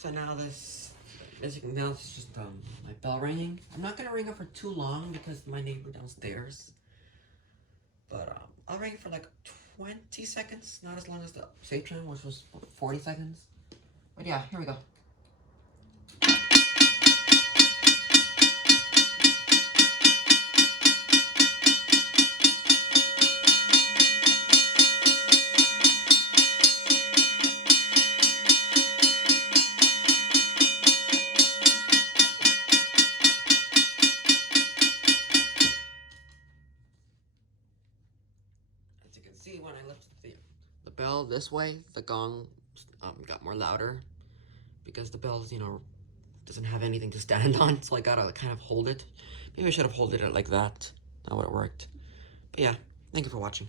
So now this, as you can tell, it's just my bell ringing. I'm not gonna ring it for too long because my neighbor downstairs. But I'll ring it for like 20 seconds, not as long as the safe chime, which was 40 seconds. But yeah, here we go. As you can see, when I lifted the bell this way, the gong got more louder because the bell, you know, doesn't have anything to stand on, so I gotta kind of hold it. Maybe I should have held it like that. That would have worked. But yeah, thank you for watching.